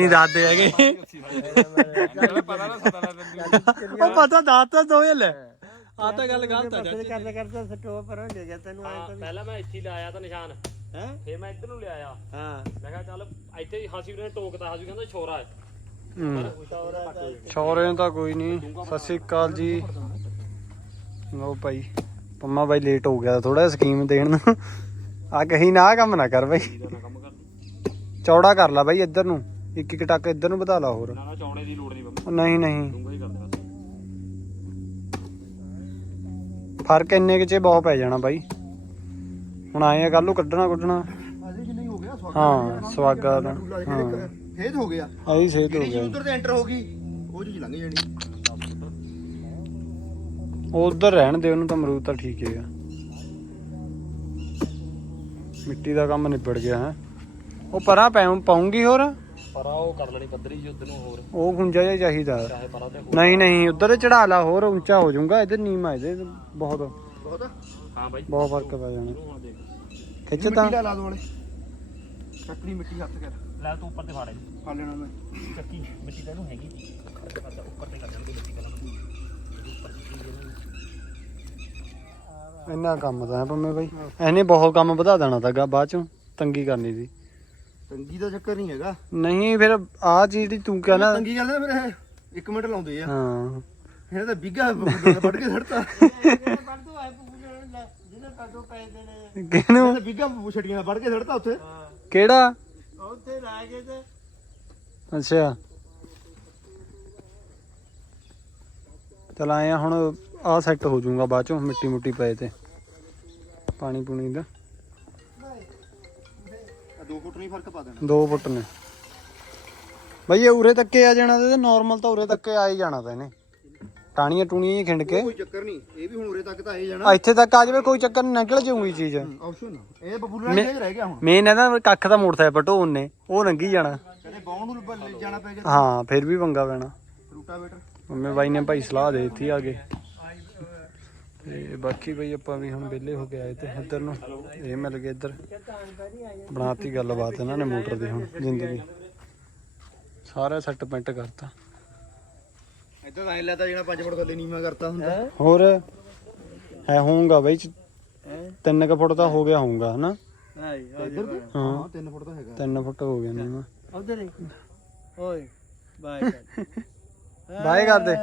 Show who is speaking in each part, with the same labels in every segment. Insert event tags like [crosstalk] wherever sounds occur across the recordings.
Speaker 1: ਨਹੀਂ ਦੱਸਦੇ ਹੈਗੇ।
Speaker 2: ਪਤਾ ਨਾ ਸਦਾ ਨਾ
Speaker 1: ਉਹ ਪਤਾ ਦੱਸ ਤਾਂ ਦੋ ਲੈ ਆ ਤਾਂ ਗੱਲ ਗਲਤ ਹੈ ਚਾਚਾ
Speaker 3: ਕਰਦਾ ਕਰਦਾ ਸਟੋਪ ਪਰ ਹੋ ਗਿਆ ਤੈਨੂੰ ਆਇਆ ਤਾਂ
Speaker 4: ਪਹਿਲਾਂ ਮੈਂ ਇੱਥੇ ਹੀ ਲਾਇਆ ਤਾਂ ਨਿਸ਼ਾਨ।
Speaker 3: ਹੈ?
Speaker 4: ਫੇਰ ਮੈਂ ਇੱਧਰ ਨੂੰ ਲਿਆਇਆ।
Speaker 3: ਹਾਂ।
Speaker 4: ਮੈਂ ਕਿਹਾ ਚੱਲ ਇੱਥੇ ਹੀ ਹਾਸੀ ਨੇ ਟੋਕਦਾ ਹਾਸੀ ਕਹਿੰਦਾ ਛੋਰਾ ਹੈ।
Speaker 1: ਹੂੰ। ਛੋਰੇ ਤਾਂ ਕੋਈ ਨਹੀਂ। ਸਤਿ ਸ੍ਰੀ ਅਕਾਲ ਜੀ। ਲੋ ਭਾਈ ਪੰਮਾ ਬਾਈ ਲੇਟ ਹੋ ਗਿਆ ਥੋੜਾ ਸਕੀਮ ਦੇਣ ਨੂੰ। ਆ ਕਹੀਂ ਨਾ ਆਹ ਕੰਮ ਨਾ ਕਰ ਬਾਈ। ਚੌੜਾ ਕਰ ਲਾ ਬਾਈ ਇੱਧਰ ਨੂੰ। ਇੱਕ ਇੱਕ ਟੱਕ ਇੱਧਰ ਨੂੰ ਵਧਾ ਲਾ ਹੋਰ।
Speaker 4: ਨਾ ਨਾ ਚੌੜੇ ਦੀ ਲੋੜ ਨਹੀਂ ਬੰਦਾ
Speaker 1: ਨਹੀਂ ਨਹੀਂ।
Speaker 4: ਡੂੰਗਾ ਹੀ ਕਰਦੇ ਬਸ
Speaker 1: ਫ਼ਰਕ ਇੰਨੇ ਕਿ ਚ ਬਹੁਤ ਪੈ ਜਾਣਾ ਬਾਈ। ਹੁਣ ਆਏ ਆ ਕੱਲ ਨੂੰ ਕੱਢਣਾ ਕੁੱਢਣਾ।
Speaker 5: ਅਜੇ ਜਿੰਨੀ ਹੋ ਗਿਆ
Speaker 1: ਹਾਂ ਸਵਾਗਾ ਦਾ ਹਾਂ
Speaker 5: ਫੇਦ ਹੋ ਗਿਆ।
Speaker 1: ਆਹੀ ਸੇਧ ਹੋ
Speaker 5: ਜਿਹੜੀ
Speaker 1: ਗਿਆ।
Speaker 5: ਉਧਰ ਤੇ ਐਂਟਰ ਹੋ ਗਈ ਉਹ ਜੀ ਲੰਘ ਜਾਣੀ।
Speaker 1: ਉਧਰ ਰਹਿਣ ਦੇ ਉਹਨੂੰ ਤਾਂ ਅਮਰੂਦ ਤਾਂ ਠੀਕ ਹੈਗਾ। ਮਿੱਟੀ ਦਾ ਕੰਮ ਨਿਬੜ ਗਿਆ ਹੈ। ਉਹ ਪਰਾਂ ਪੈ ਪਾਉਂਗੀ ਹੋਰ?
Speaker 4: ਪਰ ਉਹ ਕਰ ਲੈਣੀ ਪੱਧਰੀ ਜੀ ਉਧਰ ਨੂੰ ਹੋਰ।
Speaker 1: ਉਹ ਗੁੰਜਾ ਜਿਹਾ ਚਾਹੀਦਾ।
Speaker 4: ਚਾਹੇ ਪਰਾਂ ਤੇ
Speaker 1: ਨਹੀਂ ਨਹੀਂ ਉਧਰ ਚੜਾ ਲਾ ਹੋਰ ਉੱਚਾ ਹੋ ਜਾਊਗਾ ਇੱਧਰ ਨੀਮਾ ਇਹਦੇ ਬਹੁਤ।
Speaker 5: ਬਹੁਤ
Speaker 4: ਹਾਂ ਬਾਈ।
Speaker 1: ਬਹੁਤ ਫ਼ਰਕ ਪੈ ਜਾਣਾ।
Speaker 4: ਹੁਣ ਦੇਖ।
Speaker 1: ਖਿੱਚ ਤਾਂ।
Speaker 5: ਮਿੱਟੀ ਲਾ ਲਾ ਦੋ ਵਾਲੇ। ਚੱਕਰੀ ਮਿੱਟੀ ਹੱਥ ਕਰ।
Speaker 4: ਲੈ ਤੂੰ ਉੱਪਰ ਤੇ ਫਾੜੇ
Speaker 5: ਖਾ ਲੈਣਾ ਮੈਂ।
Speaker 4: ਚੱਕੀ ਮਿੱਟੀ ਤੈਨੂੰ ਹੈਗੀ ਅੱਛਾ ਉੱਪਰ ਤੇ ਕਰ ਜਾਣਗੇ ਮਿੱਟੀ ਪਹਿਲਾਂ
Speaker 1: ਇੰਨਾ ਕੰਮ ਤਾਂ ਹੈ ਪੰਮੇ ਬਾਈ। ਇਹਨੇ ਬਹੁਤ ਕੰਮ ਵਧਾ ਦੇਣਾ ਤਾਂਗਾ ਬਾਅਦ ਚੋਂ ਤੰਗੀ ਕਰਨੀ ਸੀ।
Speaker 5: ਤੰਗੀ ਦਾ ਚੱਕਰ ਨਹੀਂ ਹੈਗਾ।
Speaker 1: ਨਹੀਂ ਫਿਰ ਆ ਚੀਜ਼ ਦੀ ਤੂੰ ਕਹਿਣਾ
Speaker 5: ਤੰਗੀ ਕਰਦੇ ਫਿਰ ਇਹ 1 ਮਿੰਟ ਲਾਉਂਦੇ ਆ।
Speaker 1: ਹਾਂ।
Speaker 5: ਇਹ ਤਾਂ ਬਿੱਗਾ ਵੱਢ ਕੇ ਛੱਡਤਾ।
Speaker 1: ਕਿਹਨੂੰ?
Speaker 5: ਬਿੱਗਾ ਛੜੀਆਂ ਵੱਢ ਕੇ ਛੱਡਤਾ ਉੱਥੇ।
Speaker 1: ਕਿਹੜਾ?
Speaker 3: ਉੱਥੇ ਲਾ ਕੇ ਤੇ।
Speaker 1: ਅੱਛਾ। ਚਲ ਆਏ ਆ ਹੁਣ ਆ ਸੈੱਟ ਹੋ ਜਾਊਗਾ ਬਾਅਦ ਚੋਂ ਮਿੱਟੀ ਮੁੱਟੀ ਪਏ ਤੇ। ਪਾਣੀ ਪੂਣੀ ਦਾ।
Speaker 5: 2 ਫੁੱਟ ਨਹੀਂ ਫ਼ਰਕ ਪਾ ਦੇਣਾ।
Speaker 1: 2 ਫੁੱਟ ਨੇ। ਬਈ ਇਹ ਉਰੇ ਤੱਕੇ ਆ ਜਾਣਾ ਤੇ ਨਾਰਮਲ ਤਾਂ ਉਰੇ ਤੱਕੇ ਆ ਹੀ ਜਾਣਾ ਤਾਂ ਇਹਨੇ। ਟਾਣੀਆਂ ਟੂਣੀਆਂ ਹੀ ਖਿੰਡ ਕੇ।
Speaker 5: ਕੋਈ ਚੱਕਰ ਨਹੀਂ ਇਹ ਵੀ ਹੁਣ ਉਰੇ ਤੱਕ ਤਾਂ
Speaker 1: ਆ
Speaker 5: ਜਾਣਾ।
Speaker 1: ਇੱਥੇ ਤੱਕ ਆ ਜਾਵੇ ਕੋਈ ਚੱਕਰ ਨਹੀਂ ਨਿਕਲ ਜਾਊਗੀ ਚੀਜ਼।
Speaker 5: ਆਪਸ਼ਨ ਇਹ ਬਬੂਲਾ ਨਹੀਂ ਰਹਿ ਗਿਆ ਹੁਣ।
Speaker 1: ਮੇਨ ਇਹਦਾ ਕੱਖ ਦਾ ਮੋਟਰਸਾਈਕਲ ਢੋਣ ਨੇ ਉਹ ਲੰਗੀ ਜਾਣਾ।
Speaker 5: ਕਦੇ ਬਾਉਣ ਨੂੰ ਜਾਣਾ ਪੈ ਗਿਆ।
Speaker 1: ਹਾਂ ਫਿਰ ਵੀ ਪੰਗਾ ਪੈਣਾ।
Speaker 5: ਰੂਟਾਵੇਟਰ।
Speaker 1: ਮੰਮੀ ਬਾਈ ਨੇ ਭਾਈ ਸਲਾਹ ਦੇ ਦਿੱਤੀ ਆ ਗਏ ਤੇ ਬਾਕੀ ਬਈ ਆਪਾਂ ਵੀ ਹੁਣ ਵਿਹਲੇ ਹੋ ਕੇ ਆਏ ਤੇ ਇੱਧਰ ਨੂੰ ਇਹ ਮਿਲ ਗਏ ਇੱਧਰ। ਬਣਾਤੀ ਗੱਲਬਾਤ ਇਹਨਾਂ ਨੇ ਮੋਟਰ ਦੀ ਹੁਣ ਜ਼ਿੰਦਗੀ। ਸਾਰਾ ਸੈੱਟ ਪੈਂਟ ਕਰਤਾ।
Speaker 5: ਇੱਧਰ ਐ ਲੱਗਦਾ ਜਿਹੜਾ 5 ਫੁੱਟ ਥੱਲੇ ਨੀਵਾ ਕਰਤਾ ਹੁੰਦਾ।
Speaker 1: ਹੋਰ? ਹੈ ਹੋਊਗਾ ਬਈ 3 ਕ ਫੁੱਟ ਤਾਂ ਹੋ ਗਿਆ ਹੋਊਗਾ ਹਨਾ? ਹਾਂ
Speaker 5: ਹਾਂ 3 ਫੁੱਟ ਤਾਂ ਹੈਗਾ।
Speaker 1: 3 ਫੁੱਟ ਹੋ ਗਿਆ ਨੀਵਾ।
Speaker 3: ਉਧਰ ਓਏ ਬਾਏ।
Speaker 1: ਬਾਏ ਕਰਦੇ।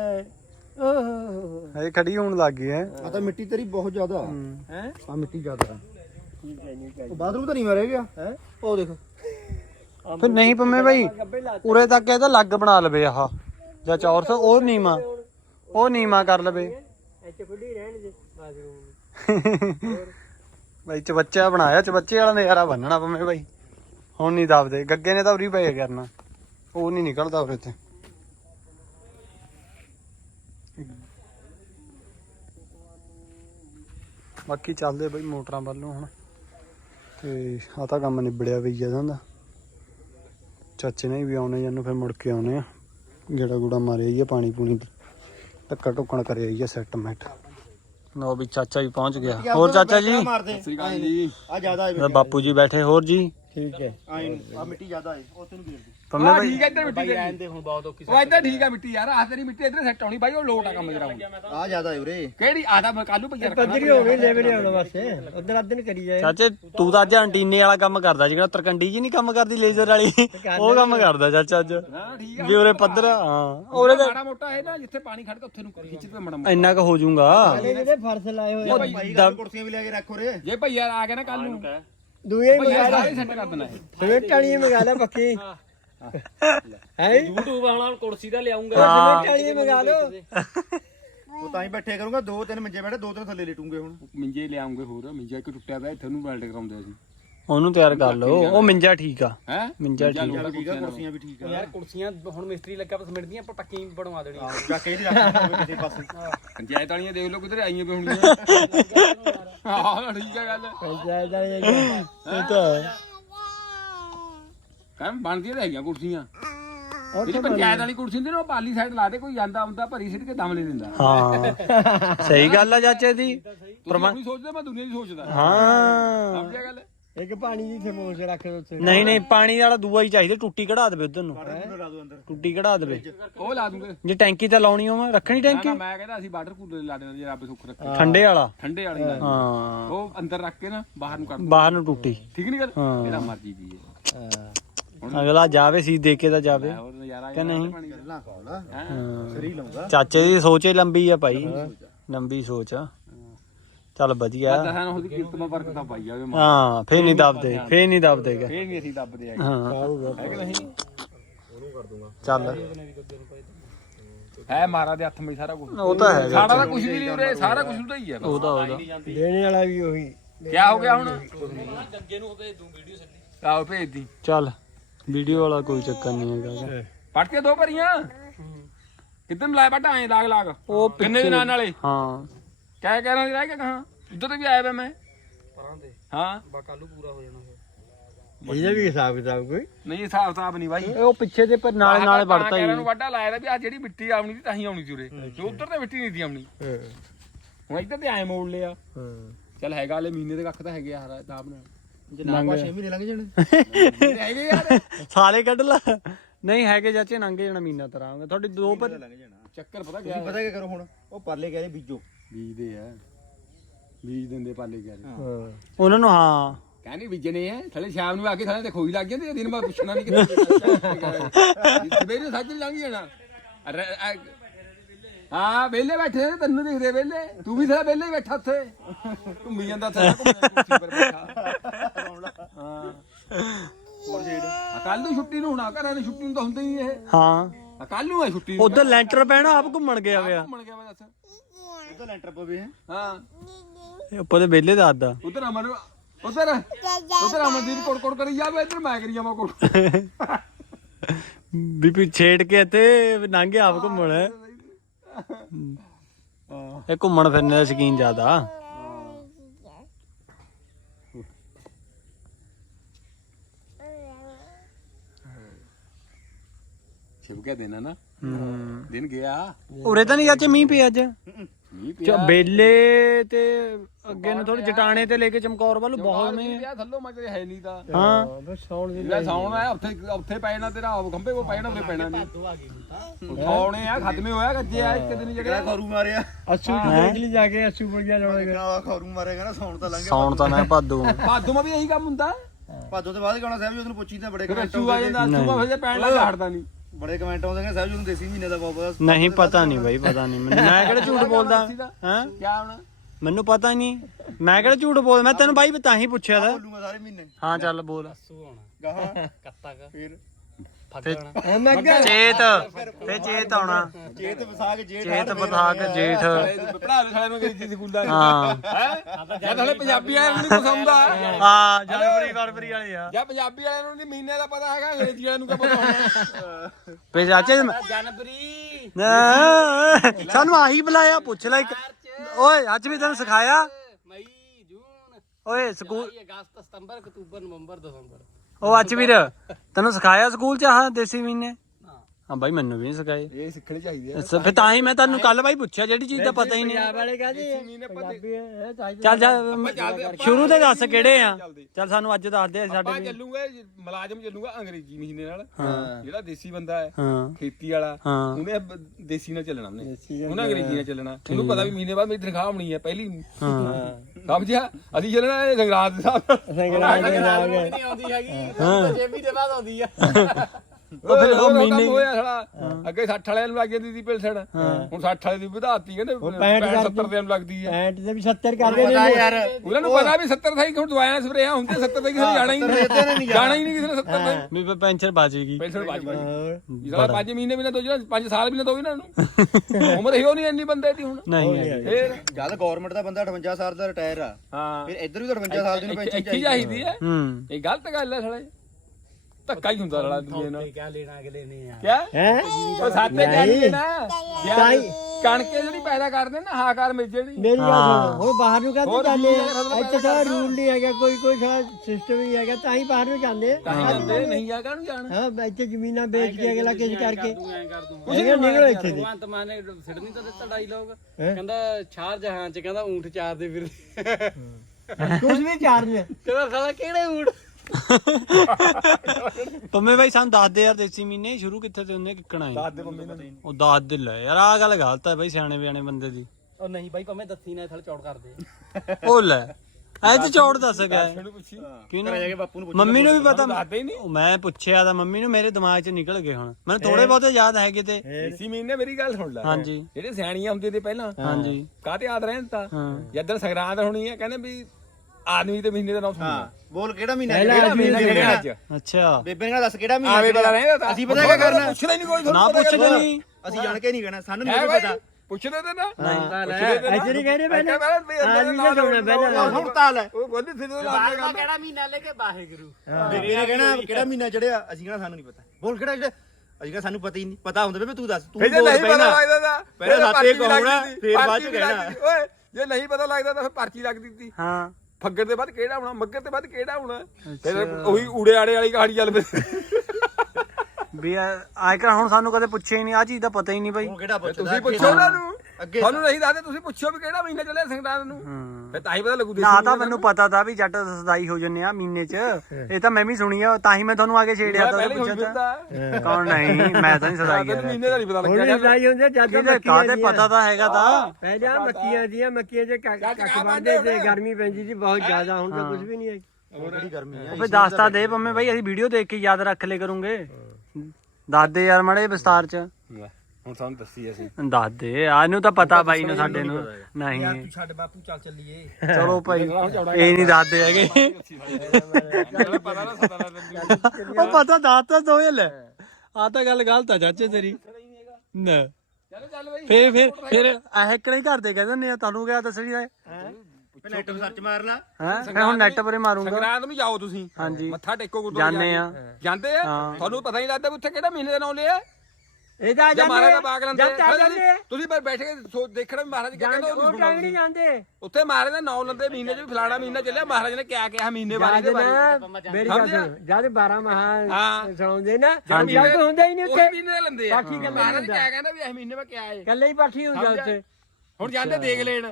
Speaker 3: ਓਹ
Speaker 1: ਹਜੇ ਖੜੀ ਹੋਣ ਲੱਗ ਗਈ ਹੈ।
Speaker 5: ਆ ਤਾਂ ਮਿੱਟੀ ਤੇਰੀ ਬਹੁਤ ਜ਼ਿਆਦਾ।
Speaker 3: ਹੈ।
Speaker 5: ਆ ਮਿੱਟੀ ਜ਼ਿਆਦਾ।
Speaker 3: ਠੀਕ ਹੈ ਨਹੀਂ
Speaker 5: ਉਹ ਬਾਥਰੂਮ ਤਾਂ ਨਹੀਂ ਗਿਆ।
Speaker 3: ਹੈ?
Speaker 5: ਉਹ ਦੇਖ।
Speaker 1: ਫਿਰ ਨਹੀਂ ਪੰਮੇ ਬਾਈ ਉਰੇ ਤੱਕ ਇਹਦਾ ਲੱਗ ਬਣਾ ਲਵੇ ਆਹ। ਜਾਂ ਚੌਰਸ ਉਹ ਨੀਮਾ। ਉਹ ਨੀਮਾ ਕਰ ਲਵੇ।
Speaker 3: ਇੱਥੇ ਖੁੱਲੀ ਰਹਿਣ ਦੇ ਬਾਥਰੂਮ।
Speaker 1: ਬਾਈ ਚਬੱਚਾ ਬਣਾਇਆ। ਚਬੱਚੇ ਵਾਲਾ ਨਜ਼ਾਰਾ ਬੰਨਣਾ ਪੰਮੇ ਬਾਈ। ਹੁਣ ਨਹੀਂ ਦੱਬਦੇ। ਗੱਗੇ ਨੇ ਤਾਂ ਉਰੀ ਪਏ ਕਰਨਾ। ਉਹ ਨਹੀਂ ਨਿਕਲਦਾ ਉਰੇ ਤੇ ਬਾਕੀ ਚੱਲਦੇ ਬਈ ਮੋਟਰਾਂ ਵੱਲ ਹੁਣ। ਤੇ ਆ ਤਾਂ ਕੰਮ ਨਿਬੜਿਆ ਵੀ ਜਾਂਦਾ। ਦਾ ਚਾਚੇ ਨੇ ਵੀ ਆਉਣੇ ਜਾਨੂੰ ਫਿਰ ਮੁੜ ਕੇ ਆਉਣੇ ਆ। ਗੇੜਾ ਗੂੜਾ ਮਾਰਿਆ ਹੀ ਆ ਪਾਣੀ ਪੂਣੀ ਟੱਕਾ ਟੁੱਕਣ ਕਰਿਆ ਹੀ ਆ ਸੈਟਮੈਂਟ ਲਓ ਵੀ ਚਾਚਾ ਵੀ ਪਹੁੰਚ ਗਿਆ। ਹੋਰ ਚਾਚਾ ਜੀ?
Speaker 5: ਮਾਰਦੇ।
Speaker 2: ਸ੍ਰੀ ਅਕਾਲ ਜੀ।
Speaker 5: ਆ ਜ਼ਿਆਦਾ
Speaker 1: ਬਾਪੂ ਜੀ ਬੈਠੇ ਹੋਰ ਜੀ?
Speaker 3: ਠੀਕ ਹੈ।
Speaker 5: ਆ ਮਿੱਟੀ ਜ਼ਿਆਦਾ ਹੈ ਉਹ ਤੈਨੂੰ ਗਿਰਦੀ
Speaker 1: ਪੰਮੇ
Speaker 2: ਆ
Speaker 1: ਬਾਈ
Speaker 2: ਠੀਕ ਹੈ ਇੱਧਰ ਮਿੱਟੀ
Speaker 4: ਰਹਿਣ
Speaker 2: ਤੇਰੀ
Speaker 4: ਦੇ ਹੁਣ ਬਹੁਤ ਔਖੀ
Speaker 2: ਉਹ ਇੱਧਰ ਠੀਕ ਹੈ ਮਿੱਟੀ ਯਾਰ ਆਹ ਤੇਰੀ ਮਿੱਟੀ ਇੱਧਰ ਸੈੱਟ ਆਉਣੀ ਬਾਈ ਉਹ ਲੋਟ ਆ ਕੰਮ ਜਰਾ ਹੁਣ
Speaker 5: ਆ ਜ਼ਿਆਦਾ ਹੈ ਉਰੇ
Speaker 2: ਕਿਹੜੀ? ਆਦਾ ਮੈਂ ਕੱਲੂ ਪਈਆ ਰੱਖਣਾ।
Speaker 3: ਪੱਧਰੀ ਹੋ ਗਈ ਲੈਵਲ ਆਉਣ ਵਾਸਤੇ ਉਧਰ ਅੱਧਨ ਕਰੀ ਜਾਏ।
Speaker 1: ਚਾਚੇ ਤੂੰ ਤਾਂ ਅੱਜ ਅੰਟੀਨੇ ਵਾਲਾ ਕੰਮ ਕਰਦਾ ਜਿਹੜਾ ਤਰਕੰਡੀ ਜੀ ਨਹੀਂ ਕੰਮ ਕਰਦੀ ਲੇਜ਼ਰ ਵਾਲੀ। ਉਹ ਕੰਮ ਕਰਦਾ ਚਾਚਾ ਅੱਜ।
Speaker 2: ਹਾਂ ਠੀਕ
Speaker 1: ਵੀ ਉਰੇ ਪੱਧਰ ਹਾਂ। ਉਰੇ
Speaker 2: ਆ ਮਾੜਾ ਮੋਟਾ ਹੈ ਨਾ ਜਿੱਥੇ ਪਾਣੀ ਖੜਦਾ ਉੱਥੇ ਨੂੰ ਖਿੱਚਦੇ ਮਾੜਾ ਮੋਟਾ।
Speaker 1: ਇੰਨਾ ਕੁ ਹੋ ਜਾਊਗਾ।
Speaker 3: ਜਿਹੜੇ ਫਰਸ਼ ਲਾਏ ਹੋਏ।
Speaker 5: ਭਾਈ ਗੱਲ ਕੁਰਸੀਆਂ ਵੀ ਲੈ ਕੇ ਰੱਖ ਉਰੇ।
Speaker 2: ਜੇ ਭਈਆ ਆ ਗਿਆ ਨਾ ਕੱਲ ਨੂੰ।
Speaker 3: ਦੂਏ ਹੀ
Speaker 2: ਭਈਆ
Speaker 3: ਮੰਗਾ ਲੈ।
Speaker 2: ਸਾਰੇ ਸੈੱਟ ਕਰ ਦੇਣਾ ਇਹ।
Speaker 3: ਸਿਮੈਂਟ ਵਾਲੀ ਹੀ ਮੰਗਾ ਲੈ ਪੱਕੀ ਹੈ
Speaker 4: YouTube ਵਾਲਾ ਕੁਰਸੀ ਦਾ ਲਿਆਉਂਗਾ।
Speaker 3: ਹੀ। ਮੰਗਾ ਲਓ।
Speaker 5: ਉਹ ਤਾਂ ਹੀ ਬੈਠੇ ਕਰੂੰਗਾ ਦੋ ਤਿੰਨ ਮੰਜੇ ਬੈਠੇ ਦੋ ਤਿੰਨ ਥੱਲੇ ਲੇਟੂਗੇ ਹੁਣ।
Speaker 2: ਮਿੰਜੇ ਲਿਆਉਂਗੇ ਹੋਰ ਮਿੰਜਾ ਇੱਕ ਟੁੱਟਿਆ ਪਿਆ ਇੱਥੇ ਨੂੰ ਵੈਲਡ ਕਰਾਉਂਦੇ ਅਸੀਂ।
Speaker 1: ਉਹਨੂੰ ਤਿਆਰ ਕਰ ਲਓ। ਉਹ ਮਿੰਜਾ ਠੀਕ ਆ।
Speaker 2: ਹੈ?
Speaker 1: ਮਿੰਜਾ ਠੀਕ ਆ।
Speaker 5: ਠੀਕ ਆ ਕੁਰਸੀਆਂ ਵੀ ਠੀਕ ਆ।
Speaker 4: ਯਾਰ ਕੁਰਸੀਆਂ ਹੁਣ ਮਿਸਤਰੀ ਲੱਗਾ ਪਰ ਸਿਮਟ ਦੀਆਂ ਆਪਾਂ ਪੱਕੀ ਬਣਵਾ ਦੇਣੀ
Speaker 5: ਜਾ ਕੇ ਇਹਦੀ ਰੱਖ ਹੋਵੇ ਕਿਸੇ ਪਾਸੇ।
Speaker 2: ਪੰਚਾਇਤ ਵਾਲੀਆਂ ਦੇਖ ਲਓ ਕਿਧਰ ਆਈਆਂ ਪਈ ਹੋਣੀਆਂ। ਹਾਂ ਠੀਕ ਹੈ ਗੱਲ।
Speaker 1: ਇਹ ਤਾਂ ਹੈ।
Speaker 2: ਕੰਮ ਬਣਦੀਆਂ ਤਾਂ ਹੈਗੀਆਂ ਕੁਰਸੀਆਂ। ਜਿਹੜੀ ਪੰਚਾਇਤ ਵਾਲੀ ਕੁਰਸੀ ਹੁੰਦੀ ਨਾ ਉਹ ਪਾਲੀ ਸਾਈਡ ਲਾ ਦੇ ਕੋਈ ਜਾਂਦਾ ਆਉਂਦਾ ਭਰੀ ਸਿੱਟ ਕੇ ਦਮ ਲੈ ਦਿੰਦਾ
Speaker 1: ਹਾਂ। ਸਹੀ ਗੱਲ ਆ ਚਾਚੇ ਦੀ।
Speaker 2: ਤੁਸੀਂ ਆਪਣੀ ਸੋਚਦੇ ਮੈਂ ਦੁਨੀਆ ਦੀ ਸੋਚਦਾ।
Speaker 1: ਹਾਂ।
Speaker 2: ਸਮਝਿਆ ਗੱਲ?
Speaker 3: ਇੱਕ ਪਾਣੀ ਦੀ ਥਰਮੋਸ ਰੱਖ ਦੋ ਉੱਥੇ।
Speaker 1: ਨਹੀਂ ਨਹੀਂ ਪਾਣੀ ਵਾਲਾ ਦੂਆ ਹੀ ਚਾਹੀਦਾ ਟੁੱਟੀ ਕਢਾ ਦੇਵੇ ਉਧਰ ਨੂੰ।
Speaker 5: ਲਾ ਦੋ ਅੰਦਰ
Speaker 1: ਟੁੱਟੀ ਕਢਾ ਦੇਵੇ।
Speaker 2: ਉਹ ਲਾ ਦੂੰਗੇ।
Speaker 1: ਜੇ ਟੈਂਕੀ ਤੇ ਲਾਉਣੀ ਹੋਵੇ ਰੱਖਣੀ ਟੈਂਕੀ
Speaker 2: ਨਾ ਮੈਂ ਕਹਿੰਦਾ ਅਸੀਂ ਵਾਟਰ ਕੂਲਰ ਲਾ ਦੇਣਾ ਜੇ ਰੱਬ ਸੁੱਖ ਰੱਖੇ।
Speaker 1: ਠੰਡੇ ਵਾਲਾ?
Speaker 2: ਠੰਡੇ ਵਾਲੀ ਲਾ।
Speaker 1: ਹਾਂ।
Speaker 2: ਉਹ ਅੰਦਰ ਰੱਖ ਕੇ ਨਾ ਬਾਹਰ ਨੂੰ ਕੱਢ ਦੋ।
Speaker 1: ਬਾਹਰ ਨੂੰ ਟੁੱਟੀ।
Speaker 2: ਠੀਕ ਨਹੀਂ ਗੱਲ। ਇਹਦਾ ਮਰਜ਼ੀ ਦੀ ਹੈ।
Speaker 1: ਅਗਲਾ ਜਾਵੇ ਸੀ ਦੇ ਕੇ ਤਾਂ ਜਾਵੇ।
Speaker 2: ਹੋਰ ਨਜ਼ਾਰਾ
Speaker 1: ਕਿ ਨਹੀਂ?
Speaker 2: ਦਾ।
Speaker 1: ਹਾਂ।
Speaker 5: ਸਰੀ
Speaker 1: ਚਾਚੇ ਦੀ ਸੋਚ ਹੀ ਲੰਬੀ ਆ ਭਾਈ। ਲੰਬੀ ਸੋਚ ਆ। ਚੱਲ ਵਧੀਆ।
Speaker 2: ਦਸਾਂ ਨੂੰ ਉਹਦੀ ਕੀਰਤ ਮਾ ਫ਼ਰਕ ਤਾਂ ਪਾਈ ਜਾਵੇ ਮਾਂ
Speaker 1: ਹਾਂ ਫੇਰ ਨਹੀਂ ਦਬਦੇ ਫੇਰ ਨਹੀਂ ਦਬਦੇਗਾ
Speaker 2: ਫੇਰ ਵੀ ਅਸੀਂ ਦੱਬਦੇ ਆ
Speaker 1: ਹਾਂ।
Speaker 2: ਹੈ ਕਿ ਨਹੀਂ?
Speaker 1: ਚੱਲ।
Speaker 2: ਹੈ ਮਾਰਾ ਦੇ ਹੱਥ ਵਿੱਚ ਸਾਰਾ ਕੁਝ
Speaker 1: ਉਹ ਤਾਂ ਹੈਗਾ।
Speaker 2: ਸਾਡਾ ਤਾਂ ਕੁਝ ਵੀ ਨਹੀਂ ਉਰੇ ਸਾਰਾ ਕੁਝ ਉਹਦਾ ਹੀ ਹੈ
Speaker 1: ਉਹਦਾ ਉਹਦਾ।
Speaker 3: ਦੇਣੇ ਵਾਲਾ ਵੀ ਉਹੀ।
Speaker 2: ਕੀ ਹੋ ਗਿਆ ਹੁਣ? ਆਓ ਭੇਜ ਦੀ।
Speaker 1: ਚੱਲ। ਵੀਡੀਓ ਵਾਲਾ ਕੋਈ ਚੱਕਰ ਨਹੀਂ ਹੈਗਾ
Speaker 2: ਪੜ ਕੇ ਦੋ ਭਰੀਆਂ। ਕਿੱਧਰ ਨੂੰ ਲਾਇਆ ਬਟਾ ਐ ਲਾਗ ਲਾਗ?
Speaker 1: ਉਹ
Speaker 2: ਕਿੰਨੇ ਦਿਨਾਂ ਨਾਲੇ?
Speaker 1: ਹਾਂ।
Speaker 2: ਕਹਿ ਕਹਿ ਰਹਾ ਰਹਿ ਕੇ ਕਹਾਂ। ਉਧਰ ਤੇ ਵੀ ਆਇਆ ਵਾ ਮੈਂ। ਹਾਂ।
Speaker 3: ਇਹਦਾ ਵੀ ਹਿਸਾਬ ਕਿਤਾਬ ਕੋਈ?
Speaker 2: ਨਹੀਂ ਹਿਸਾਬ ਕਿਤਾਬ ਨਹੀਂ ਬਾਈ।
Speaker 1: ਇਹ ਉਹ ਪਿੱਛੇ ਦੇ ਪਰ ਨਾਲੇ ਨਾਲੇ ਵੜਤਾ
Speaker 2: ਕਹਿ
Speaker 1: ਹੀ
Speaker 2: ਨੂੰ ਵਾਢਾ ਲਾਇਆ ਤਾ ਵੀ ਆ ਜਿਹੜੀ ਮਿੱਟੀ ਆਉਣੀ ਸੀ ਤਾਂ ਹੀ ਆਉਣੀ ਸੀ ਉਰੇ। ਤੇ ਉਧਰ ਤੇ ਮਿੱਟੀ ਨਹੀਂ ਸੀ ਆਉਣੀ।
Speaker 3: ਹਾਂ।
Speaker 2: ਹੁਣ ਇੱਧਰ ਤੇ ਐ ਮੋੜ ਲਿਆ।
Speaker 3: ਹਾਂ।
Speaker 2: ਚੱਲ ਹੈਗਾ ਹਲੇ ਮਹੀਨੇ ਦੇ ਕੱਖ ਤਾਂ ਹੈਗੇ ਆ ਹਰਾ ਹਿਸਾਬ ਨਾਲ।
Speaker 5: ਜਨਾਬ ਆ 6 ਮਹੀਨੇ ਲੰਘ ਜਾਣੇ। [laughs]
Speaker 2: ਹੈਗੇ ਯਾਰ।
Speaker 1: ਸਾਲੇ ਕੱਢ ਲਾ। ਨਹੀਂ ਹੈਗੇ ਚਾਚੇ ਨੰਗੇ ਜਾਣਾ ਮੀਨਾ ਤਰਾ ਆਉਂਗਾ ਤੁਹਾਡੀ ਦੋ ਪਰ
Speaker 5: ਲੰਘ ਜਾਣਾ।
Speaker 2: ਚੱਕਰ ਪਤਾ
Speaker 5: ਤੁਸੀਂ ਪਤਾ ਕੀ ਕਰੋ ਹੁਣ? ਉਹ ਪਰਲੇ ਕਹਿ ਰਹੇ ਬੀਜੋ।
Speaker 2: ਬੀਜਦੇ ਆ। ਬੀਜ ਦਿੰਦੇ ਪਾਲੇ ਗਿਆ
Speaker 3: ਹਾਂ।
Speaker 1: ਉਹਨਾਂ ਨੂੰ ਹਾਂ।
Speaker 2: ਕਹਿੰਦੇ ਬੀਜਣੇ ਆ। ਥਲੇ ਸ਼ਾਮ ਨੂੰ ਆ ਕੇ ਥਲੇ ਤੇ ਖੋਈ ਲੱਗ ਜਾਂਦੀ ਆ, ਦਿਨ ਮੈਂ ਪੁੱਛਣਾ ਨਹੀਂ ਕਿਤੇ ਸਵੇਰੇ ਸੱਜ ਲੰਘ ਜਾਣਾ। ਅਰੇ, ਹਾਂ ਵਿਹਲੇ ਬੈਠੇ ਤੈਨੂੰ ਦਿਖਦੇ ਵਿਹਲੇ। ਤੂੰ ਵੀ ਸਾਰਾ ਵਿਹਲੇ ਹੀ ਬੈਠਾ ਉੱਥੇ। ਘੁੰਮੀ ਜਾਂਦਾ ਥੱਲੇ ਘੁੰਮਦਾ ਕੁਰਸੀ ਪਰ ਬੈਠਾ। ਹਾਂ। ਕੱਲ ਨੂੰ ਛੁੱਟੀ ਨੂੰ ਹੋਣਾ ਘਰਾਂ ਦੀ ਛੁੱਟੀ ਨੂੰ ਤਾਂ ਹੁੰਦਾ ਹੀ ਇਹ।
Speaker 1: ਹਾਂ।
Speaker 2: ਕੱਲ ਨੂੰ ਹੈ ਛੁੱਟੀ
Speaker 1: ਉਧਰ ਲੈਂਟਰ ਪੈਣਾ ਆਪ ਘੁੰਮਣ ਗਿਆ ਹੋਇਆ।
Speaker 2: ਘੁੰਮਣ ਗਿਆ ਮੈਂ ਦੱਸ।
Speaker 5: ਉਹਦਾ ਲੈਂਟਰ ਪਵੇ ਹੈ।
Speaker 1: ਇਹ ਉੱਪਰ ਦੇ ਵਿਹਲੇ ਦਾ ਆਦਾ
Speaker 2: ਉਧਰ ਅਮਰ ਉਧਰ। ਉਧਰ ਅਮਰਦੀਪ ਕੋੜ ਕੋੜ ਕਰੀ ਜਾਵੇ ਇੱਧਰ ਮੈਂ ਕਰੀ ਜਾਵਾਂ ਕੋੜ
Speaker 1: ਵੀ ਵੀ ਛੇੜ ਕੇ ਤੇ ਨਾਂਗੇ ਆਪ ਘੁੰਮਣ। ਇਹ ਘੁੰਮਣ ਫਿਰਨੇ ਦਾ ਸ਼ਕੀਨ ਜ਼ਿਆਦਾ।
Speaker 2: ਛਿਪ ਗਿਆ ਦਿਨ ਨਾ।
Speaker 1: ਹੂੰ।
Speaker 2: ਦਿਨ ਗਿਆ।
Speaker 1: ਉਰੇ ਤਾਂ ਨਹੀਂ ਚਾਚੇ ਮੀਂਹ ਪਿਆ ਅੱਜ?
Speaker 2: ਮੀਂਹ
Speaker 1: ਚ ਬੇਲੇ ਤੇ ਅੱਗੇ ਨੂੰ ਥੋੜੀ ਜਟਾਣੇ ਤੇ ਲੈ ਕੇ ਚਮਕੌਰ ਵੱਲ ਬਹੁਤ ਮੀਂਹ
Speaker 2: ਪਿਆ ਥੱਲੋਂ ਮਜੇ ਹੈ ਨਹੀਂ ਤਾਂ।
Speaker 1: ਹਾਂ।
Speaker 3: ਬਸ ਸੌਣ ਦੀ
Speaker 2: ਜਿਹੜਾ ਸੌਣ ਆ ਉੱਥੇ ਉੱਥੇ ਪੈ ਜਾਣਾ ਤੇਰਾ ਆਪ ਖੰਭੇ ਕੋ ਪੈ ਜਾਣਾ ਉੱਥੇ ਪੈਣਾ ਨਹੀਂ। ਸੌਣੇ ਆ ਖਤਮੇ ਹੋਇਆ ਗੱਜੇ ਆ ਇੱਕ ਦਿਨ ਜਿਹੜਾ।
Speaker 5: ਖਰੂ ਮਾਰਿਆ?
Speaker 3: ਅਸੂ ਲਈ ਜਾ ਕੇ ਅਸੂ ਬੜੀਆ ਲਾਉਣਾ
Speaker 5: ਕਿਹੜਾ ਖਰੂ ਮਾਰੇਗਾ ਨਾ ਸੌਣ ਤਾਂ ਲੰਘ। ਗਿਆ
Speaker 1: ਸੌਣ ਤਾਂ ਨਾ ਭਾਦੂ।
Speaker 2: ਭਾਦੂ ਮਾ ਵੀ ਇਹੀ ਕੰਮ ਹੁੰਦਾ?
Speaker 5: ਭਾਦੋ ਤੋਂ ਬਾਅਦ ਗਾਣਾ ਸਾਹਿਬ ਜੀ ਉਹਨੂੰ ਪੁੱਛੀ ਤਾਂ ਬੜੇ
Speaker 2: ਜਾਂਦਾ ਫਿਰ ਪੈਣ ਲੱਗ ਹਟਦਾ ਨਹੀਂ।
Speaker 5: ਬੜੇ ਕਮੈਂਟ ਆਉਂਦੇ ਨੇ ਸਾਹਿਬ ਜੀ ਨੂੰ ਦੇਸੀ ਮਹੀਨੇ ਦਾ ਬਹੁਤ
Speaker 1: ਨਹੀਂ ਪਤਾ ਨਹੀਂ ਬਾਈ ਪਤਾ ਨਹੀਂ। ਮੈਨੂੰ ਮੈਂ ਕਿਹੜਾ ਝੂਠ ਬੋਲਦਾ? ਹਾਂ?
Speaker 2: ਕਿਆ ਹੋਣਾ?
Speaker 1: ਮੈਨੂੰ ਪਤਾ ਹੀ ਨਹੀਂ। ਮੈਂ ਕਿਹੜਾ ਝੂਠ ਬੋਲ ਮੈਂ ਤੈਨੂੰ ਬਾਈ ਤਾਂ ਹੀ ਪੁੱਛਿਆ ਦਾ
Speaker 5: ਬੋਲੂਗਾ ਸਾਰੇ ਮਹੀਨੇ।
Speaker 1: ਹਾਂ ਚੱਲ ਬੋਲ।
Speaker 5: ਗਾਹਾਂ। ਫਿਰ।
Speaker 3: ਕਿਹਾ
Speaker 1: ਚੇਤ। ਫੇ ਚੇਤ ਆਉਣਾ।
Speaker 5: ਚੇਤ ਵਿਸਾਖ ਜੇਠ
Speaker 1: ਚੇਤ ਬਤਾਕ ਜੇਠ।
Speaker 2: ਪੜਾ ਲੋ ਸਾਲੇ ਨੂੰ ਅੰਗਰੇਜ਼ੀ ਸਕੂਲ ਦਾ
Speaker 1: ਹਾਂ।
Speaker 2: ਹੈ? ਜਦ ਹਲੇ ਪੰਜਾਬੀ ਆਇਆ ਨੂੰ ਨਹੀਂ ਆਉਂਦਾ।
Speaker 1: ਹਾਂ ਜਨਵਰੀ ਫਰਵਰੀ ਵਾਲੇ ਆ।
Speaker 2: ਜਾਂ ਪੰਜਾਬੀ ਵਾਲਿਆਂ ਨੂੰ ਨਹੀਂ ਮਹੀਨੇ ਦਾ ਪਤਾ ਹੈਗਾ ਅੰਗਰੇਜ਼ੀ ਵਾਲਿਆਂ ਨੂੰ ਕਿਆ ਪਤਾ ਹੋਣਾ।
Speaker 1: ਫੇ ਚਾਚੇ
Speaker 2: ਜਨਵਰੀ।
Speaker 1: ਨਾ, ਸਾਨੂੰ ਆਹੀ ਬੁਲਾਇਆ ਪੁੱਛ ਲੈ ਇੱਕ। ਓਏ ਅੱਜ ਵੀ ਤੈਨੂੰ ਸਿਖਾਇਆ?
Speaker 4: ਮਈ ਜੂਨ।
Speaker 1: ਓਏ ਸਕੂਲ
Speaker 4: ਅਗਸਤ ਸਤੰਬਰ ਅਕਤੂਬਰ ਨਵੰਬਰ ਦਸੰਬਰ।
Speaker 1: ਉਹ ਅੱਜ ਵੀਰ ਤੈਨੂੰ ਸਿਖਾਇਆ ਸਕੂਲ ਚ ਆਹ ਦੇਸੀ ਮਹੀਨੇ ਹਾਂ ਬਾਈ ਮੈਨੂੰ ਵੀ ਨਹੀਂ ਸਿਖਾਏ
Speaker 2: ਇਹ ਸਿੱਖਣੇ ਚਾਹੀਦੇ ਆ।
Speaker 1: ਫਿਰ ਤਾਂ ਹੀ ਮੈਂ ਤੁਹਾਨੂੰ ਕੱਲ ਬਾਈ ਪੁੱਛਿਆ ਜਿਹੜੀ ਚੀਜ਼ ਦਾ ਪਤਾ ਹੀ ਨਹੀਂ।
Speaker 3: ਵਾਲੇ ਕਹਦੇ
Speaker 2: ਮਹੀਨੇ ਪਤਾ
Speaker 3: ਪੰਜਾਬੀ ਇਹ ਚਾਹੀਦਾ
Speaker 1: ਚੱਲ ਜਾ ਸ਼ੁਰੂ ਤੇ ਦੱਸ ਕਿਹੜੇ ਆ? ਚੱਲ ਸਾਨੂੰ ਅੱਜ ਦੱਸ ਦੇ ਸਾਡੇ
Speaker 2: ਆਪਾਂ
Speaker 1: ਵੀ।
Speaker 2: ਚੱਲੂਗਾ ਮੁਲਾਜ਼ਮ ਚੱਲੂਗਾ ਅੰਗਰੇਜ਼ੀ ਮਹੀਨੇ ਨਾਲ। ਜਿਹੜਾ ਦੇਸੀ ਬੰਦਾ ਹੈ
Speaker 1: ਹਾਂ।
Speaker 2: ਖੇਤੀ ਵਾਲਾ
Speaker 1: ਹਾਂ।
Speaker 2: ਉਹਨੇ ਬ- ਦੇਸੀ ਨਾਲ ਚੱਲਣਾ ਉਹਨੇ।
Speaker 3: ਦੇਸੀ
Speaker 2: ਉਹਨੇ ਅੰਗਰੇਜ਼ੀ ਨਾਲ ਚੱਲਣਾ। ਉਹਨੂੰ ਪਤਾ ਵੀ ਮਹੀਨੇ ਬਾਅਦ ਮੇਰੀ ਤਨਖਾਹ ਆਉਣੀ ਹੈ ਪਹਿਲੀ। ਨੂੰ
Speaker 1: ਹਾਂ
Speaker 2: ਸਮਝਿਆ ਅਸੀਂ ਚੱਲਣਾ ਇਹ ਸੰਗਰਾਂਦ ਨਾਲ।
Speaker 3: ਸੰਗਰਾਂਦ ਦੇ ਨਾਲ। ਗਏ
Speaker 4: ਨਹੀਂ ਆਉਂਦੀ ਹੈਗੀ ਜੇਬੀ ਦੇ ਬਾਅਦ ਆਉਂਦੀ ਆ। [laughs]
Speaker 1: ਉਹ ਫਿਰ ਉਹ ਮਹੀਨੇ
Speaker 2: ਹੋਇਆ ਸਾਲਾ। ਅੱਗੇ 60 ਵਾਲਿਆਂ ਨੂੰ ਲੱਗ ਜਾਂਦੀ ਸੀ ਪਿਲਸਣ ਹੁਣ 60 ਵਾਲੇ ਦੀ ਵਧਾਤੀ ਕਹਿੰਦੇ
Speaker 3: 65
Speaker 2: 70 ਦੇ ਨੂੰ ਲੱਗਦੀ ਹੈ
Speaker 3: 65 ਤੇ ਵੀ 70 ਕਰਦੇ ਨੇ
Speaker 5: ਯਾਰ
Speaker 2: ਉਹਨਾਂ ਨੂੰ ਪਤਾ ਵੀ 70 ਥਾਈ ਹੁਣ ਦਵਾਈਆਂ ਸਪਰੇਆਂ ਹੁੰਦੇ 70 ਤੇ ਕਿਸੇ ਜਾਣਾ ਹੀ ਨਹੀਂ। ਜਾਣਾ ਹੀ ਨਹੀਂ ਕਿਸੇ ਨੇ 70 ਤੇ
Speaker 1: ਵੀ ਪੈਂਚਰ ਬਚੇਗੀ
Speaker 2: ਪੈਨਸ਼ਨ ਬਾਜੀ
Speaker 3: ਹੋਰ।
Speaker 2: ਜਿਹੜਾ 5 ਮਹੀਨੇ ਵੀ ਨਾ ਦੋ ਜਿਹੜਾ 5 ਸਾਲ ਵੀ ਨਾ ਦੋ ਇਹਨਾਂ ਨੂੰ। ਉਮਰ ਹੀ ਉਹ ਨਹੀਂ ਇੰਨੀ ਬੰਦੇ ਦੀ ਹੁਣ।
Speaker 1: ਨਹੀਂ
Speaker 2: ਫੇਰ
Speaker 5: ਜਦ ਗਵਰਨਮੈਂਟ ਦਾ ਬੰਦਾ 58 ਸਾਲ ਦਾ ਰਿਟਾਇਰ ਆ।
Speaker 2: ਹਾਂ।
Speaker 5: ਫਿਰ ਇੱਧਰ ਵੀ ਤਾਂ 58 ਸਾਲ ਦੀ ਨੂੰ ਪੈਨਸ਼ਨ
Speaker 2: ਚਾਹੀਦੀ ਹੈ
Speaker 1: ਹੂੰ।
Speaker 2: ਇਹ ਗਲਤ ਗੱਲ ਹੈ ਸਾਲੇ। ਧੱਕਾ ਹੀ ਹੁੰਦਾ ਰਲਾ ਦੁਨੀਆ ਨਾਲ
Speaker 4: ਕਿਆ ਲੈਣਾ ਅਗਲੇ ਨੇ ਆ
Speaker 2: ਕਿਆ?
Speaker 3: ਹੈ?
Speaker 2: ਉਹ ਸਾਤੇ ਕਹਿੰਦੇ ਨਾ। ਜੇ ਕਣਕੇ ਜਿਹੜੀ ਪੈਦਾ ਕਰਦੇ ਨਾ ਹਾਕਾਰ ਮਿਲ ਜਿਹੜੀ।
Speaker 3: ਮੇਰੀ ਗੱਲ ਸੁਣੋ ਹੁਣ ਬਾਹਰ ਨੂੰ
Speaker 2: ਹੋਰ
Speaker 3: ਕਾਹਤੇ ਜਾਂਦੇ
Speaker 2: ਹੈ,
Speaker 3: ਆ? ਇੱਥੇ ਸਾਰਾ ਰੂਲ ਨਹੀਂ ਹੈਗਾ ਕੋਈ ਕੋਈ ਸਾਰਾ ਸਿਸਟਮ ਨਹੀਂ ਹੈਗਾ ਤਾਂ ਹੀ ਬਾਹਰ ਨੂੰ ਜਾਂਦੇ ਆ।
Speaker 2: ਤਾਂ ਹੀ ਜਾਂਦੇ ਨਹੀਂ ਆ ਕਾਹਨੂੰ ਜਾਣ?
Speaker 3: ਹਾਂ ਇੱਥੇ ਜ਼ਮੀਨਾਂ ਵੇਚ ਕੇ ਅਗਲਾ ਕਿਸ ਕਰਕੇ?
Speaker 4: ਐਂ ਕਰ ਦੂੰ
Speaker 3: ਹੈਗਾ ਨਿਕਲੋ ਇੱਥੇ ਦੇ।
Speaker 4: ਭਗਵੰਤ ਮਾਨ ਨੇ ਸਿੱਟ ਨਹੀਂ ਤਾਂ ਦਿੱਤਾ ਡਾਇਲੌਗ
Speaker 3: ਹੈਂ?
Speaker 4: ਕਹਿੰਦਾ ਛਾਰ ਜਹਾਨ ਚ ਕਹਿੰਦਾ ਊਂਠ ਚਾਰ ਦੇ ਫਿਰ।
Speaker 3: ਕੁਝ ਵੀ ਚਾਰਜ
Speaker 4: ਤੇਰਾ ਸਾਲਾ ਕਿਹੜੇ ਊੜ
Speaker 1: ਪੰਮੇ ਬਾਈ ਸਾਨੂੰ ਦੱਸ ਦੇ ਯਾਰ ਦੇਸੀ ਮਹੀਨੇ ਸ਼ੁਰੂ ਕਿੱਥੇ ਤੇ ਹੁੰਦੇ ਕਿੱਕਣਾ ਹੈ?
Speaker 2: ਦੱਸ ਦੇ ਮੰਮੀ ਨੂੰ
Speaker 1: ਉਹ ਦੱਸ ਦੇ ਲੈ ਯਾਰ ਆਹ ਗੱਲ ਗਲਤ ਹੈ ਬਾਈ ਸਿਆਣੇ ਬਿਆਣੇ ਬੰਦੇ ਦੀ।
Speaker 4: ਉਹ ਨਹੀਂ ਬਾਈ ਭਾਵੇਂ ਦੱਸੀ ਨਾ ਥਲ ਚੌੜ ਕਰਦੇ
Speaker 1: ਉਹ ਲੈ ਐ ਚ ਚੌੜ ਦੱਸ ਗਿਆ
Speaker 2: ਮੈਨੂੰ ਪੁੱਛੀ।
Speaker 1: ਕਿਹਨੂੰ
Speaker 5: ਜਾ ਕੇ ਬਾਪੂ ਨੂੰ ਪੁੱਛ।
Speaker 1: ਮੰਮੀ ਨੂੰ ਵੀ ਪਤਾ
Speaker 2: ਦੱਸਦੇ ਨਹੀਂ।
Speaker 1: ਉਹ ਮੈਂ ਪੁੱਛਿਆ ਤਾਂ ਮੰਮੀ ਨੂੰ ਮੇਰੇ ਦਿਮਾਗ 'ਚ ਨਿਕਲ ਗਏ ਹੁਣ। ਮੈਨੂੰ ਥੋੜੇ ਬਹੁਤੇ ਯਾਦ ਹੈਗੇ ਤੇ।
Speaker 2: ਇਸੀ ਮਹੀਨੇ ਮੇਰੀ ਗੱਲ ਸੁਣ ਲੈ।
Speaker 1: ਹਾਂਜੀ।
Speaker 2: ਜਿਹੜੇ ਸਿਆਣੀਆਂ ਹੁੰਦੇ ਤੇ ਪਹਿਲਾਂ।
Speaker 1: ਹਾਂਜੀ।
Speaker 2: ਕਾਹਤੇ ਯਾਦ ਰਹਿੰਦਾ
Speaker 1: ਹਾਂ।
Speaker 2: ਜਦੋਂ ਸੰਗਰਾਂਦ ਹੋਣੀ ਹੈ ਕਹਿੰਦੇ ਵੀ ਆਦਮੀ ਤੇ ਮਹੀਨੇ ਦਾ ਨਾਮ
Speaker 5: ਹਾਂ
Speaker 2: ਸੁਣਦਾ
Speaker 5: ਬੋਲ ਕਿਹੜਾ ਮਹੀਨਾ
Speaker 2: ਕਿਹੜਾ ਮਹੀਨਾ ਕਿਹੜਾ? ਅੱਜ
Speaker 1: ਅੱਛਾ।
Speaker 5: ਬੇਬੇ ਨੇ ਕਿਹਾ ਦੱਸ ਕਿਹੜਾ ਮਹੀਨਾ
Speaker 2: ਆਵੇ ਪਤਾ ਰਹਿੰਦਾ ਤਾਂ
Speaker 5: ਅਸੀਂ ਪਤਾ ਕਿਆ ਕਰਨਾ?
Speaker 2: ਪੁੱਛਦਾ ਹੀ ਨਹੀਂ ਕੋਈ
Speaker 1: ਨਾ ਪੁੱਛਦੇ ਨਹੀਂ।
Speaker 5: ਅਸੀਂ ਜਾਣ ਕੇ ਨਹੀਂ ਕਹਿਣਾ ਸਾਨੂੰ ਨਹੀਂ ਪਤਾ।
Speaker 2: ਪੁੱਛਦੇ ਤੇ ਨਾ।
Speaker 3: ਐਸੇ ਨਹੀਂ ਕਹਿੰਦੇ ਪਹਿਲਾਂ ਆਦਮੀ ਦਾ ਸੋਣਾ ਪਹਿਲਾਂ
Speaker 5: ਹੁਣ ਤਾਲ ਹੈ
Speaker 2: ਉਹ ਬੋਲੀ ਫਿਰ ਲਾ ਕੇ ਗੱਲ
Speaker 4: ਕਿਹੜਾ ਮਹੀਨਾ ਲੈ ਕੇ ਵਾਹਿਗੁਰੂ?
Speaker 5: ਬੇਬੇ ਨੇ ਕਹਿਣਾ ਕਿਹੜਾ ਮਹੀਨਾ ਚੜਿਆ? ਅਸੀਂ ਕਹਿਣਾ ਸਾਨੂੰ ਨਹੀਂ ਪਤਾ। ਬੋਲ ਕਿਹੜਾ ਜਿਹੜਾ ਅਸੀਂ ਕਹਿਣਾ ਸਾਨੂੰ ਪਤਾ ਹੀ ਨਹੀਂ। ਪਤਾ ਹੁੰਦਾ ਬੇਬੇ ਤੂੰ ਦੱਸ ਤੂੰ ਬੋਲ
Speaker 2: ਨਹੀਂ ਪਤਾ
Speaker 5: ਪਹਿਲਾਂ।
Speaker 2: ਲੱਗਦਾ ਤਾਂ
Speaker 5: ਪਹਿਲਾਂ ਸਾਤੇ ਕਹੋਣਾ, ਫਿਰ ਬਾਅਦ ਚ ਕਹਿਣਾ।
Speaker 2: ਓਏ ਜੇ ਨਹੀਂ ਪਤਾ ਲੱਗਦਾ ਤਾਂ ਫਿਰ ਪਰਚੀ ਲੱਗਦੀ ਸੀ।
Speaker 1: ਹਾਂ।
Speaker 2: ਫੱਗਰ ਦੇ ਬਾਅਦ ਕਿਹੜਾ ਹੋਣਾ ਮੱਗਰ ਦੇ ਬਾਅਦ ਕਿਹੜਾ ਹੋਣਾ ਫਿਰ ਉਹੀ ਊੜੇ ਆੜੇ ਵਾਲੀ ਕਹਾਣੀ ਚੱਲ ਪਈ।
Speaker 1: ਵੀ ਆਇ ਕਰ ਹੁਣ ਸਾਨੂੰ ਕਦੇ ਪੁੱਛਿਆ ਹੀ ਨਹੀਂ ਆ ਚੀਜ਼ ਦਾ ਪਤਾ ਹੀ ਨਹੀਂ ਬਾਈ।
Speaker 5: ਹੁਣ ਕਿਹੜਾ ਪੁੱਛਦਾ
Speaker 2: ਤੁਸੀਂ ਪੁੱਛੋ ਉਹਨਾਂ ਨੂੰ।
Speaker 5: ਅੱਗੇ
Speaker 2: ਤੁਹਾਨੂੰ ਨਹੀਂ ਦੱਸਦੇ ਤੁਸੀਂ ਪੁੱਛੋ ਵੀ ਕਿਹੜਾ ਮਹੀਨਾ ਚੱਲਿਆ ਸੰਗਰਾਂਦ ਨੂੰ।
Speaker 1: ਹੂੰ।
Speaker 2: ਫਿਰ ਤਾਂ ਹੀ ਪਤਾ ਲੱਗੂ ਦੇਸੀ
Speaker 1: ਨਾ ਤਾਂ
Speaker 2: ਮਹੀਨੇ
Speaker 1: ਮੈਨੂੰ ਪਤਾ ਤਾਂ ਵੀ ਜੱਟ ਸਦਾਈ ਹੋ ਜੰਨੇ ਆ ਮਹੀਨੇ 'ਚ। ਇਹ ਤਾਂ ਮੈਂ ਵੀ ਸੁਣੀ ਆ ਤਾਂ ਹੀ ਮੈਂ ਤੁਹਾਨੂੰ ਆ ਕੇ ਛੇੜਿਆ। ਤਾਂ
Speaker 2: ਪਹਿਲੇ ਹੋਈ
Speaker 1: ਪੁੱਛਿਆ ਤਾਂ। ਕੌਣ ਨਹੀਂ ਮੈਂ ਤਾਂ ਨਹੀਂ ਸਦਾਈ ਗਿਆ
Speaker 2: ਮਹੀਨੇ ਦਾ ਨਹੀਂ ਪਤਾ
Speaker 3: ਹੁਣ
Speaker 2: ਲੱਗਿਆ
Speaker 3: ਲੜਾਈ ਹੁੰਦੀ ਜਦ
Speaker 1: ਕਿਹਦੇ ਕਾਹਦੇ ਪਤਾ ਤਾਂ ਹੈਗਾ ਤਾਂ।
Speaker 3: ਪਹਿਲਾਂ ਮੱਕੀਆਂ ਦੀਆਂ ਮੱਕੀਆਂ ਜੇ ਕੱਖ
Speaker 2: ਚੱਲ
Speaker 3: ਕੱਖ
Speaker 2: ਕਾ
Speaker 3: ਬੰਦੇ ਤੇ ਗਰਮੀ ਪੈਂਦੀ ਸੀ ਬਹੁਤ ਜ਼ਿਆਦਾ ਹੁਣ ਤਾਂ ਕੁਝ ਵੀ ਨਹੀਂ ਹੈ
Speaker 5: ਬੜੀ ਗਰਮੀ ਆ?
Speaker 1: ਉਹ ਫੇ ਦੱਸਤਾ ਦੇ ਪੰਮੇ ਬਾਈ ਅਸੀਂ ਵੀਡੀਓ ਦੇਖ ਕੇ ਯਾਦ ਰੱਖ ਲੈ ਕਰੂੰਗੇ। ਦੱਸ ਦੇ ਯਾਰ ਮੜੇ ਵਿਸਤਾਰ 'ਚ।
Speaker 2: ਹੁਣ ਸਾਨੂੰ ਦੱਸੀ ਅਸੀਂ।
Speaker 1: ਦੱਸ ਦੇ ਆ ਇਹਨੂੰ ਤਾਂ ਪਤਾ ਬਾਈ ਨੂੰ ਸਾਡੇ ਨੂੰ। ਨਹੀਂ।
Speaker 4: ਛੱਡ ਬਾਪੂ ਚੱਲ ਚੱਲੀਏ।
Speaker 1: ਚਲੋ ਭਾਈ ਇਹ ਨਹੀਂ ਦੱਸਦੇ ਹੈਗੇ।
Speaker 2: ਪਤਾ ਨਾ ਸਦਾ ਨਾ
Speaker 1: ਉਹ ਪਤਾ ਦੱਸਤਾ ਦੋਏ ਲੈ ਆ ਤਾਂ ਗੱਲ ਗਲਤ ਆ ਚਾਚੇ ਤੇਰੀ। ਨਾ।
Speaker 2: ਚੱਲ ਚੱਲ ਬਈ
Speaker 1: ਫੇਰ ਫੇਰ ਫਿਰ ਇਹ ਕਿਹੜੇ ਘਰ ਦੇ ਕਹਿ ਦਿੰਦੇ ਆ ਤੁਹਾਨੂੰ ਕਿਹਾ ਦੱਸਣੀ ਦਾ
Speaker 5: ਪਹਿਲਾਂ ਇੱਕ ਸਰਚ ਮਾਰ ਲਾ।
Speaker 1: ਹੈ? ਹੁਣ ਨੈਟ ਪਰੇ ਮਾਰੂੰਗਾ।
Speaker 2: ਸੰਗਰਾਂਦ ਨੂੰ ਜਾਓ ਤੁਸੀਂ।
Speaker 1: ਹਾਂਜੀ।
Speaker 2: ਮੱਥਾ ਟੇਕੋ ਗੁਰਦੁਆਰੇ
Speaker 1: ਜਾਂਦੇ ਆ।
Speaker 2: ਜਾਂਦੇ ਆ?
Speaker 1: ਹਾਂ।
Speaker 2: ਤੁਹਾਨੂੰ ਪਤਾ ਹੀ ਲੱਗਦਾ ਵੀ ਉੱਥੇ ਕਿਹੜਾ ਮਹੀਨੇ ਦਾ ਨਾਮ ਲਿਆ।
Speaker 3: ਇਹਦਾ
Speaker 2: ਜੇ ਮਹਾਰਾਜ ਦਾ ਬਾਗ ਲੰਦੇ
Speaker 3: ਤੱਕ ਜਾਂਦੇ
Speaker 2: ਤੁਸੀਂ ਬੈਠ ਬੈਠ ਕੇ ਸੋ- ਦੇਖਣਾ ਵੀ ਮਹਾਰਾਜ ਕਹਿੰਦੇ ਉਹ
Speaker 3: ਉਹ
Speaker 2: ਨਹੀਂ
Speaker 3: ਟਾਈਮ
Speaker 2: ਸੁਣਨਾ
Speaker 3: ਨਹੀਂ ਜਾਂਦੇ।
Speaker 2: ਉੱਥੇ ਮਹਾਰਾਜ ਦਾ ਨਾਮ ਲੰਦੇ ਮਹੀਨੇ ਚ ਵੀ ਫਲਾਣਾ ਮਹੀਨਾ ਚੱਲਿਆ। ਮਹਾਰਾਜ ਨੇ ਕਿਆ ਕਿਹਾ? ਮਹੀਨੇ ਬਾਰੇ ਦੇ
Speaker 3: ਜਦ
Speaker 2: ਬਾਰੇ।
Speaker 3: ਨਾ ਮੇਰੀ ਗੱਲ? ਸੁਣ ਜਦ 12 ਮਹਾ
Speaker 2: ਹਾਂ।
Speaker 3: ਸੁਣਾਉਂਦੇ ਨਾ
Speaker 1: ਹਾਂਜੀ।
Speaker 3: ਜਦ ਹੁੰਦਾ ਹੀ ਨਹੀਂ
Speaker 2: ਉਹੀ
Speaker 3: ਉੱਥੇ
Speaker 2: ਮਹੀਨੇ ਦੇ ਲੰਦੇ ਆ।
Speaker 3: ਬਾਕੀ ਗੱਲਾਂ
Speaker 2: ਮਹਾਰਾਜ ਕਿਆ ਕਹਿੰਦਾ ਵੀ ਇਹ ਮਹੀਨੇ ਵਿੱਚ ਕਿਆ ਹੈ
Speaker 3: ਕੱਲੇ ਹੀ ਪਾਠੀ ਹੁੰਦਾ? ਉੱਥੇ।
Speaker 2: ਹੁਣ ਜਾਂਦੇ ਦੇਖ ਲੈਣ।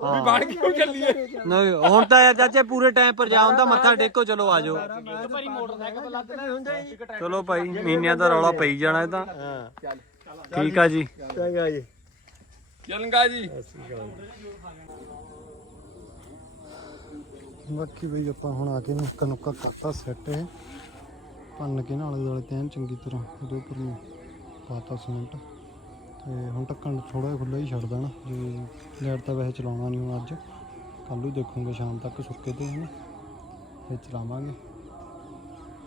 Speaker 2: ਵੀ ਬਾੜ ਕਿਉਂ ਚੱਲੀਏ
Speaker 1: ਨਹੀਂ ਹੁਣ ਤਾਂ ਯਾਰ ਚਾਚੇ ਪੂਰੇ ਟਾਈਮ ਪਰ ਜਾ ਹੁੰਦਾ ਮੱਥਾ ਟੇਕੋ ਚਲੋ ਆਜੋ
Speaker 4: ਮੋਟਰਸਾਈਕਲ
Speaker 3: ਹੁੰਦਾ
Speaker 1: ਚਲੋ ਭਾਈ ਮਹੀਨਿਆਂ ਦਾ ਰੌਲਾ ਪਈ ਜਾਣਾ ਇਹ ਤਾਂ। ਠੀਕ ਆ ਜੀ।
Speaker 3: ਚੰਗਾ ਜੀ।
Speaker 2: ਚਲੰਗਾ ਜੀ।
Speaker 1: ਬਾਕੀ ਬਈ ਆਪਾਂ ਹੁਣ ਆ ਕੇ ਨੁੱਕਾ ਨੁੱਕਾ ਕਰਤਾ ਸੈੱਟ ਇਹ। ਭੰਨ ਕੇ ਨਾਲ ਦੁਆਲੇ ਤੇ ਐਨ ਚੰਗੀ ਤਰ੍ਹਾਂ ਉਹਦੇ ਉੱਪਰ ਨੂੰ ਪਾਤਾ ਸੀਮੈਂਟ ਤੇ ਹੁਣ ਢੱਕਣ ਥੋੜਾ ਜਿਹਾ ਖੁੱਲਾ ਹੀ ਛੱਡ ਦੇਣਾ, ਜੇ ਲੈਟ ਤਾਂ ਵੈਸੇ ਚਲਾਉਣਾ ਨਹੀਂ ਹੁਣ ਅੱਜ। ਕੱਲ੍ਹ ਨੂੰ ਦੇਖੂਗੇ, ਸ਼ਾਮ ਤੱਕ ਸੁੱਕੇ ਤੇ, ਹਨਾ। ਫਿਰ ਚਲਾਵਾਂਗੇ।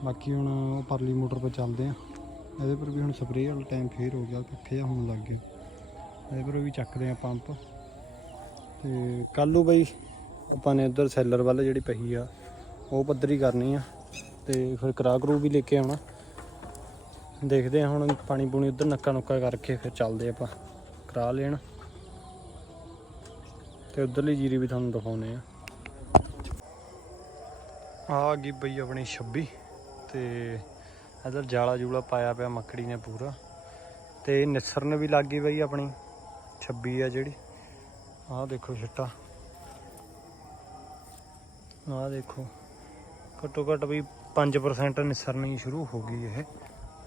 Speaker 1: ਬਾਕੀ ਹੁਣ ਉਹ ਪਰਲੀ ਮੋਟਰ 'ਤੇ ਚੱਲਦੇ ਆ ਇਹਦੇ ਪਰ ਵੀ ਹੁਣ ਸਪਰੇਅ ਵਾਲਾ ਟਾਈਮ ਫੇਰ ਹੋ ਗਿਆ ਕੱਖੇ ਆ ਹੋਣ ਲੱਗ ਗਏ। ਇਹਦੇ ਪਰ ਵੀ ਚੱਕਦੇ ਆ ਪੰਪ ਤੇ ਕੱਲ ਨੂੰ ਬਈ ਆਪਾਂ ਨੇ ਉਧਰ ਸੈਲਰ ਵੱਲ ਜਿਹੜੀ ਪਈ ਆ, ਉਹ ਪੱਧਰੀ ਕਰਨੀ ਆ। ਤੇ ਫਿਰ ਕਰਾ ਕਰੂ ਵੀ ਲੈ ਕੇ ਆਉਣਾ। ਦੇਖਦੇ ਹਾਂ ਹੁਣ ਪਾਣੀ ਪੂਣੀ ਉਧਰ ਨੱਕਾ ਨੁੱਕਾ ਕਰਕੇ ਫਿਰ ਚੱਲਦੇ ਆਪਾਂ। ਕਰਾ ਲੈਣ। ਤੇ ਉਧਰਲੀ ਜੀਰੀ ਵੀ ਤੁਹਾਨੂੰ ਦਿਖਾਉਨੇ ਆ ਆ ਗਈ ਬਈ ਆਪਣੀ 26 ਤੇ ਇਧਰ ਜਾਲਾ ਜੂਲਾ ਪਾਇਆ ਪਿਆ ਮੱਕੜੀ ਨੇ ਪੂਰਾ। ਤੇ ਨਿਸਰਨ ਵੀ ਲੱਗ ਗਈ ਬਈ ਆਪਣੀ। 26 ਆ ਜਿਹੜੀ। ਆਹ ਦੇਖੋ ਛਿੱਟਾ। ਆਹ ਦੇਖੋ। ਘੱਟੋ ਘੱਟ ਵੀ 5% ਨਿਸਰਨੀ ਸ਼ੁਰੂ ਹੋ ਗਈ ਇਹ।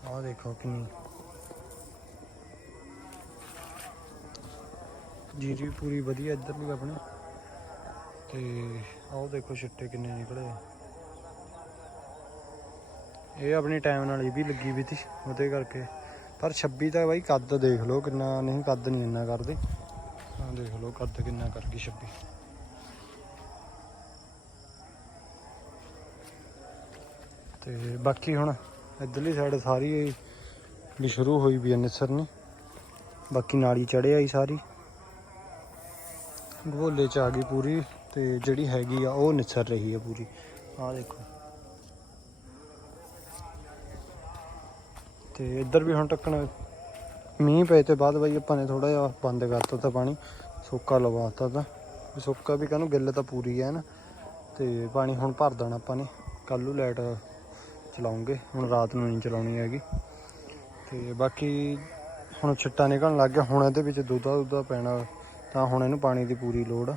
Speaker 1: ਆਹ ਦੇਖੋ ਕਿੰਨੀ ਜੀਰੀ ਪੂਰੀ ਵਧੀਆ ਇੱਧਰ ਵੀ ਆਪਣੇ। ਤੇ ਆਹ ਦੇਖੋ ਛਿੱਟੇ ਕਿੰਨੇ ਨਿਕਲੇ ਇਹ ਆਪਣੀ ਟਾਈਮ ਨਾਲ ਇਹ ਵੀ ਲੱਗੀ ਵੀ ਤੀ ਉਹਦੇ ਕਰਕੇ। ਪਰ 26 ਤਾਂ ਬਾਈ ਕੱਦ ਦੇਖ ਲਓ ਕਿੰਨਾ, ਨਹੀਂ ਕੱਦ ਨਹੀਂ ਇੰਨਾ ਕਰਦੇ। ਆਹ ਦੇਖ ਲਓ ਕੱਦ ਕਿੰਨਾ ਕਰ ਗਈ 26 ਤੇ ਬਾਕੀ ਹੁਣ ਇੱਧਰਲੀ ਸਾਈਡ ਸਾਰੀ ਵੀ ਸ਼ੁਰੂ ਹੋਈ ਵੀ ਨਿਸਰਨੀ ਬਾਕੀ ਨਾਲੀ ਚੜਿਆ ਆਈ ਸਾਰੀ। ਗੋਲੇ ਚ ਆ ਗਈ ਪੂਰੀ ਤੇ ਜਿਹੜੀ ਹੈਗੀ ਆ ਉਹ ਨਿਸਰ ਰਹੀ ਆ ਪੂਰੀ। ਆਹ ਦੇਖੋ। ਤੇ ਇੱਧਰ ਵੀ ਹੁਣ ਟੱਕਣ ਮੀਂਹ ਪਏ ਤੇ ਬਾਅਦ ਬਾਈ ਆਪਾਂ ਨੇ ਥੋੜਾ ਜਿਹਾ ਬੰਦ ਕਰਤਾ ਤਾਂ ਪਾਣੀ, ਸੋਕਾ ਲਵਾਤਾ ਤਾਂ। ਸੋਕਾ ਵੀ ਕਾਹਨੂੰ ਗਿੱਲ ਤਾਂ ਪੂਰੀ ਹੈ ਨਾ। ਤੇ ਪਾਣੀ ਹੁਣ ਭਰ ਦੇਣਾ ਆਪਾਂ ਨੇ। ਕੱਲ ਨੂੰ ਲਾਈਟ ਚਲਾਉਂਗੇ। ਹੁਣ ਰਾਤ ਨੂੰ ਨਹੀਂ ਚਲਾਉਣੀ ਹੈਗੀ। ਤੇ ਬਾਕੀ ਹੁਣ ਛਿੱਟਾ ਨਿਕਲਣ ਲੱਗ ਗਿਆ। ਹੁਣ ਇਹਦੇ ਵਿੱਚ ਦੁੱਧਾ ਦੁੱਧਾ ਪੈਣਾ ਤਾਂ ਹੁਣ ਇਹਨੂੰ ਪਾਣੀ ਦੀ ਪੂਰੀ ਲੋੜ ਆ।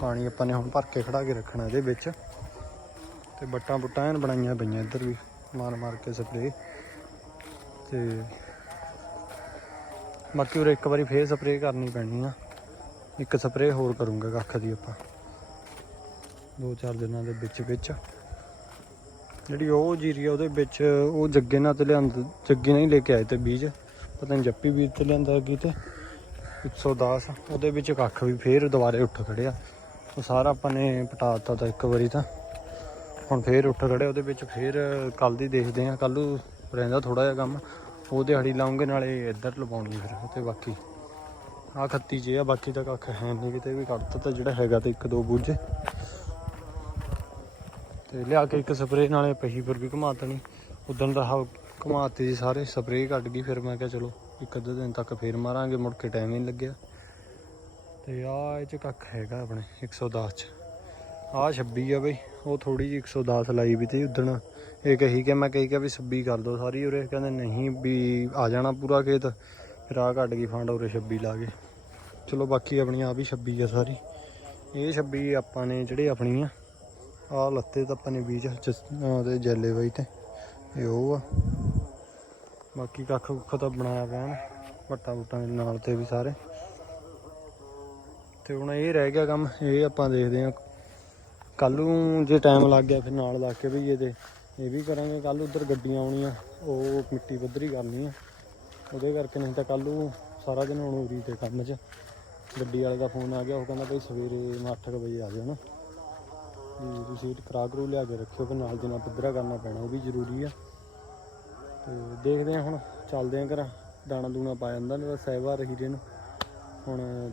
Speaker 1: ਪਾਣੀ ਆਪਾਂ ਨੇ ਹੁਣ ਭਰ ਕੇ ਖੜਾ ਕੇ ਰੱਖਣਾ ਇਹਦੇ ਵਿੱਚ। ਤੇ ਬੱਟਾਂ ਬੁੱਟਾਂ ਐਨ ਬਣਾਈਆਂ ਪਈਆਂ ਇੱਧਰ ਵੀ। ਮਾਰ ਮਾਰ ਕੇ ਸਪਰੇ ਤੇ ਬਾਕੀ ਉਰੇ ਇੱਕ ਵਾਰੀ ਫੇਰ ਸਪਰੇ ਕਰਨੀ ਪੈਣੀ ਆ। ਇੱਕ ਸਪਰੇ ਹੋਰ ਕਰੂੰਗਾ ਕੱਖ ਦੀ ਆਪਾਂ। ਦੋ ਚਾਰ ਦਿਨਾਂ ਦੇ ਵਿੱਚ ਵਿੱਚ। ਜਿਹੜੀ ਉਹ ਜੀਰੀ ਆ ਉਹਦੇ ਵਿੱਚ ਉਹ ਜੱਗੇ ਨਾਲ ਤੇ ਲਿਆਂਦਾ, ਜੱਗੇ ਨਾਲ ਹੀ ਲੈ ਕੇ ਆਏ ਤੇ ਬੀਜ। ਪਤਾ ਨਹੀਂ ਜੱਪੀ ਬੀਜ ਤੇ ਲਿਆਂਦਾ ਕੀ ਤੇ। 110 ਉਹਦੇ ਵਿੱਚ ਕੱਖ ਵੀ ਫੇਰ ਦੁਬਾਰੇ ਉੱਠ ਖੜਿਆ। ਉਹ ਸਾਰਾ ਆਪਾਂ ਨੇ ਪਟਾ ਦਿੱਤਾ ਤਾਂ ਇੱਕ ਵਾਰੀ ਤਾਂ। ਹੁਣ ਫੇਰ ਉੱਠ ਖੜਿਆ। ਉਹਦੇ ਵਿੱਚ ਫੇਰ ਕੱਲ ਦੀ ਦੇਖਦੇ ਆ ਕੱਲ ਨੂੰ ਰਹਿੰਦਾ ਥੋੜਾ ਜਿਹਾ ਕੰਮ। ਉਹ ਦਿਹਾੜੀ ਲਾਉਂਗੇ, ਨਾਲੇ ਇੱਧਰ ਲਵਾਉਣੀ ਫਿਰ। ਤੇ ਬਾਕੀ ਆ ਖੱਤੀ ਜੇ ਆ। ਬਾਕੀ ਤਾਂ ਕੱਖ ਹੈ ਨਹੀਂ ਕਿਤੇ ਵੀ ਕੱਢਤਾ ਤਾਂ ਜਿਹੜਾ ਹੈਗਾ ਤੇ ਇੱਕ ਦੋ ਬੂਝੇ। ਤੇ ਲਿਆ ਕੇ ਇੱਕ ਸਪਰੇਅ, ਨਾਲੇ ਪਹੀ ਪਰ ਵੀ ਘੁਮਾ ਤਣੀ ਉਦੋਂ ਦਾ ਹਾ, ਘੁਮਾਤੇ ਜੀ ਸਾਰੇ, ਸਪਰੇਅ ਕੱਢ ਗਈ, ਫਿਰ ਮੈਂ ਕਿਹਾ ਚਲੋ ਇੱਕ ਅੱਧੇ ਦਿਨ ਤੱਕ ਫੇਰ ਮਾਰਾਂਗੇ, ਮੁੜ ਕੇ ਟਾਈਮ ਹੀ ਨਹੀਂ ਲੱਗਿਆ। ਤੇ ਆ ਇਹ ਚ ਕੱਖ ਹੈਗਾ ਆਪਣੇ 110 ਚ। ਆ 26 ਆ ਬਈ, ਉਹ ਥੋੜੀ ਜਿਹੀ 110 ਲਾਈ ਵੀ ਤੇ ਉਦਣ। ਇਹ ਕਹੀ ਕਿ, ਮੈਂ ਕਹੀ ਕਿ ਵੀ 26 ਕਰ ਦੋ ਸਾਰੀ ਉਰੇ, ਕਹਿੰਦੇ ਨਹੀਂ ਵੀ ਆ ਜਾਣਾ ਪੂਰਾ ਖੇਤ। ਫਿਰ ਆ ਕੱਢ ਗਈ ਫਾਂਡ ਉਰੇ 26 ਲਾ ਕੇ। ਚਲੋ ਬਾਕੀ ਆਪਣੀ ਆ ਵੀ 26 ਆ ਸਾਰੀ। ਇਹ 26 ਆਪਾਂ ਨੇ ਜਿਹੜੇ ਆਪਣੀ ਆ। ਆ ਲੱਤੇ ਤਾਂ ਆਪਾਂ ਨੇ ਬੀਜ ਤੇ ਜੈਲੇ ਬਾਈ ਤੇ, ਇਹ ਉਹ ਆ। ਬਾਕੀ ਕੱਖ ਕੁੱਖ ਤਾਂ ਬਣਾਇਆ ਪਿਆ ਨਾ, ਵੱਟਾਂ ਵੁੱਟਾਂ ਦੇ ਨਾਲ ਤੇ ਵੀ ਸਾਰੇ। ਤੇ ਹੁਣ ਇਹ ਰਹਿ ਗਿਆ ਕੰਮ, ਇਹ ਆਪਾਂ ਦੇਖਦੇ ਆ ਕੱਲ ਨੂੰ ਜੇ ਟਾਈਮ ਲੱਗ ਗਿਆ ਫਿਰ ਨਾਲ ਲਾ ਕੇ ਵੀ ਇਹਦੇ, ਇਹ ਵੀ ਕਰਾਂਗੇ। ਕੱਲ ਉਧਰ ਗੱਡੀਆਂ ਆਉਣੀਆਂ, ਉਹ ਮਿੱਟੀ ਪੱਧਰੀ ਕਰਨੀ ਆ। ਉਹਦੇ ਕਰਕੇ ਨਹੀਂ ਤਾਂ ਕੱਲ ਨੂੰ ਸਾਰਾ ਦਿਨ ਹੁਣ ਉਰੀ ਤੇ ਕੰਮ 'ਚ। ਗੱਡੀ ਵਾਲੇ ਦਾ ਫੋਨ ਆ ਗਿਆ, ਉਹ ਕਹਿੰਦਾ ਬਈ ਸਵੇਰੇ 8 ਵਜੇ ਆ ਜਾਣਾ। ਵੀ ਤੁਸੀਂ ਕਰਾ ਕਰੂ, ਲਿਆ ਕੇ ਰੱਖਿਓ ਫਿਰ ਨਾਲ ਦੀ ਨਾਲ ਪੱਧਰਾ ਕਰਨਾ ਪੈਣਾ ਉਹ ਵੀ ਜ਼ਰੂਰੀ ਆ। ਤੇ ਦੇਖਦੇ ਆ ਹੁਣ, ਚੱਲਦੇ ਆ ਘਰਾਂ। ਦਾਣਾ ਦੂਣਾ ਪਾ ਜਾਂਦਾ ਨਹੀਂ ਤਾਂ ਸਹਿਬਾ ਹੀਰੇ ਨੂੰ। ਹੁਣ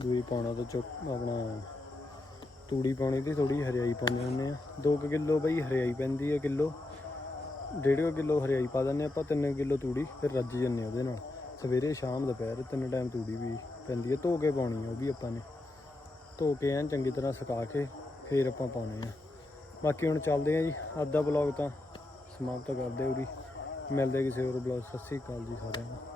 Speaker 1: ਦੂਈ ਪਾਉਣਾ ਤਾਂ ਚੁੱਕ, ਆਪਣਾ ਤੂੜੀ ਪਾਉਣੀ ਦੀ ਥੋੜੀ ਹਰਿਆਈ ਪਾਉਂਦੇ ਹੁੰਦੇ ਆ। 2 ਕਿਲੋ ਬਈ ਹਰਿਆਈ ਪੈਂਦੀ ਹੈ ਕਿਲੋ। 1.5 ਕਿਲੋ ਹਰਿਆਈ ਪਾ ਦਿੰਦੇ ਆਪਾਂ 3 ਕਿਲੋ ਤੂੜੀ, ਫਿਰ ਰੱਜ ਜੰਨੇ ਉਹਦੇ ਨਾਲ। ਸਵੇਰੇ, ਸ਼ਾਮ, ਦੁਪਹਿਰ ਤਿੰਨ ਟਾਈਮ ਤੂੜੀ ਵੀ ਪੈਂਦੀ ਹੈ ਧੋ ਕੇ ਪਾਉਣੀ ਆ ਉਹ ਵੀ ਆਪਾਂ ਨੇ। ਧੋ ਕੇ ਐਨ ਚੰਗੀ ਤਰ੍ਹਾਂ ਸੁਕਾ ਕੇ ਫੇਰ ਆਪਾਂ ਪਾਉਣੇ ਆ। ਬਾਕੀ ਹੁਣ ਚੱਲਦੇ ਆ ਜੀ ਅੱਜ ਦਾ ਬਲੌਗ ਤਾਂ ਸਮਾਪਤ ਕਰਦੇ ਉਰੀ। ਮਿਲਦੇ ਕਿਸੇ ਹੋਰ ਬਲੌਗ ਸਤਿ ਸ੍ਰੀ ਅਕਾਲ ਜੀ ਸਾਰਿਆਂ ਨੂੰ।